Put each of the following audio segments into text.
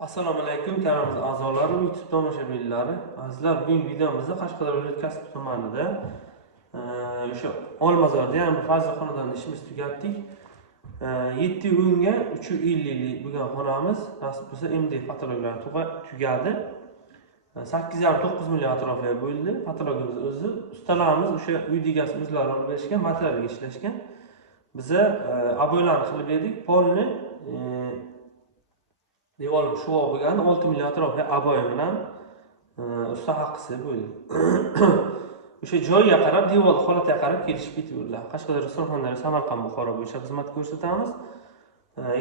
Assalomu alaykum kanalimiz a'zolari, YouTube tomoshabinlari. Azizlar, bugungi videomizda Qashqadaryo viloyati Kasbi tumanida o'sha Olmazorda, ya'ni Fazil xonadonida ishimiz tugatdik. 7 o'yinga 350 bo'lgan xonamiz nasib bo'lsa MD patologlar tugadi. 8,5-9 million atrofiga bo'ldi. Patologimiz o'zi ustalarimiz o'sha uy egasi o'zlari olib berishgan, materialga ishlashgan. Biza aboylarni qilib berdik. Polni devor shu bo'lgan 6 million atrofiga aboy bilan usta haqqisi bo'ldi. O'sha joyga qarab, devor holatiga qarab kelishib ketibdilar. Qashqadaryo, Surxondaryo, Samarqand, Buxoro bo'yicha xizmat ko'rsatamiz.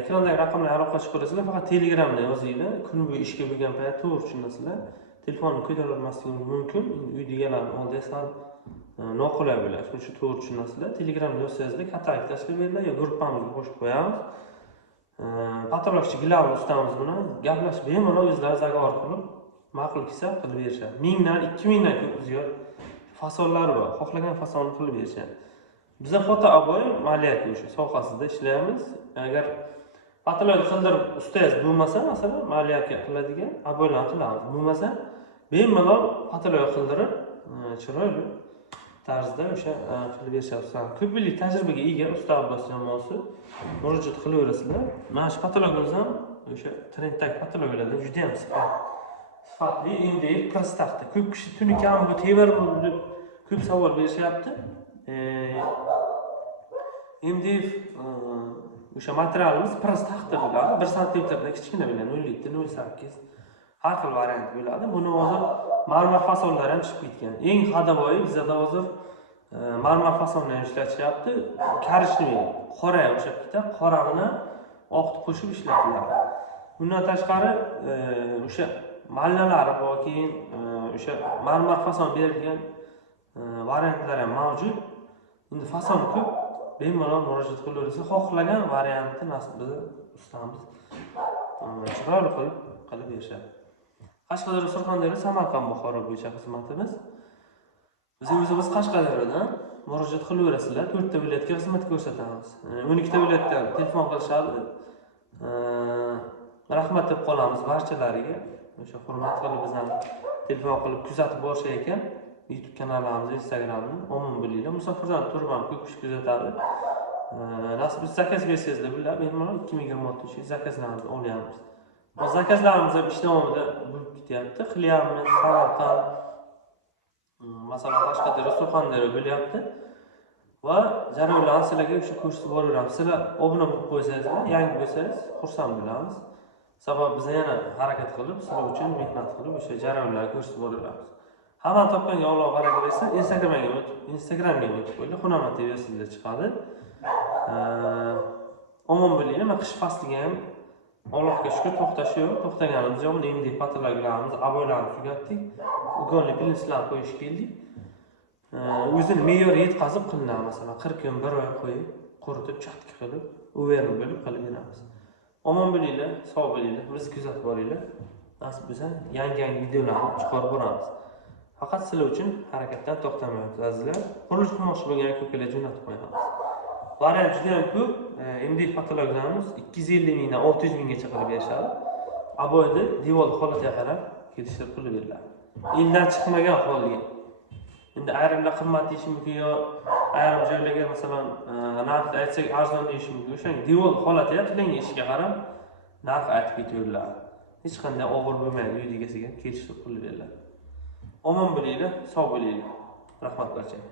Ekrandagi raqamlarga aloqa chiqarasizlar, faqat Telegramda yozinglar. Kun bo'yi ishga bo'lgan payt to'g'ri tushunasizlar. Telefonni ko'tarib olmasligingiz mumkin. Uy deganlarning oldida sal noqulay bo'ladi. Shuning uchun to'g'ri tushunasizlar. Telegramda yozsangizlar, katalog tashlab beringlar yo gruppamizga qo'shib qo'yamiz. Patologchi gilam ustamiz bilan gaplashib bemalol o'zlari zagovor qilib, ma'qul kelsa qilib berishadi. 1000 dan 2000 dan ko'p ziyod fasonlari bor. Xohlagan fasonni qilib berishadi. Biza foto aboy maliyati o'sha sohasida ishlaymiz. Agar patolog qildirib ustangiz bo'lmasa, masalan, maliyatga qiladigan aboylarni qilamiz. Bo'lmasa, bemalol patolog qildirib, chiroyli tarzda o'sha qilib berishadi. Ko'p yillik tajribaga ega usta Abbos jamoasi murojaat qilaverasizlar. Mana shu patologimiz ham o'sha trenddagi patologlardan juda ham sifatli, endi prostaxta. Ko'p kishi tunikam bu temirmi deb ko'p savol berishyapti. Endi o'sha materialimiz prostaxta bo'ladi. 1 sm kichkina bo'ladi, 0,08 har xil variant bo'ladi. Buni hozir marmar fasonlar ham chiqib ketgan. Eng hadavoyi bizda hozir marmar fasonlar ishlatishyapti. Karishni qora o'sha bitta qora bilan oqni qo'shib ishlatiladi. Bundan tashqari o'sha mallalari bor, keyin o'sha marmar fason berilgan variantlar ham mavjud. Endi fason ko'p, bemalol murojaat qilaversa, xohlagan variantni nasib bizni ustamiz chiroyli qilib berishadi. Qashqadaryo, Surxondaryo, Samarqand, Buxoro bo'yicha xizmatimiz. Biz o'zimiz Qashqadaryodan murojaat qilaverasizlar. 4 ta viloyatga xizmat ko'rsatamiz. 12 ta viloyatdan telefon qilishadi. Rahmat deb qolamiz barchalariga. O'sha hurmat qilib bizdan telefon qilib kuzatib borishar ekan. YouTube kanallarimiz, Instagramni omon bo'linglar. Musofirdan turib ham ko'p kishi kuzatadi. Nasib bo'lsa zakaz bersangizlar, bular bemalol 2026 zakazlarimizni olyapmiz. Bu zakazlarimiz ham ish davomida bo'lib ketyapti. Qilyapmiz, Samarqand, masalan, Qashqadaryo, Surxondaryo bo'lyapti. Va jarayonlarni sizlarga o'sha ko'rsatib boraveramiz. Sizlar obuna bo'lib qo'ysangizlar, yangi bo'lsangiz, xursand bo'lamiz. Sabab biz yana harakat qilib, sizlar uchun mehnat qilib o'sha jarayonlarni ko'rsatib boraveramiz. Hamma topganga Alloh baraka bersin. Instagramga o'tib qo'yinglar. Xunomat TV sizda chiqadi. Omon bo'linglar. Men qish fasliga ham Allohga shukr to'xtash yo'q. To'xtaganimiz yo'q. Endi patologlarimiz, aboylarni tugatdik. Ugonli pilslar qo'yish keldik. O'zini me'yoriga yetkazib qilinadi, masalan, 40 kun, 1 oy qo'yib, quritib, chaqtik qilib, o'verim bo'lib qilib beramiz. Omon bo'linglar, sog' bo'linglar. Bizni kuzatib boringlar. Nasib bo'lsa, yangi videolarni chiqarib boramiz. Faqat sizlar uchun harakatdan to'xtamayapmiz, azizlar. Qurilish qilmoqchi bo'lgan ko'plar jo'natib qo'yamiz. Variant juda ham ko'p. MD patologlarimiz 250 mingdan 600 minggacha qilib berishadi. Aboyda devor holatiga qarab kelishtirib qilib beriladi. Eldan chiqmagan holga. Endi ayrimlar qimmat deyish mumkin yo ayrim joylarga masalan narx aytsak arzon deyish mumkin. O'shanga devor holatiga qilingan ishga qarab narx aytib ketaveradi. Hech qanday og'ir bo'lmaydi, uy egasiga kelishtirib qilib beriladi. Omon bo'linglar, sog' bo'linglar. Rahmat barchaga.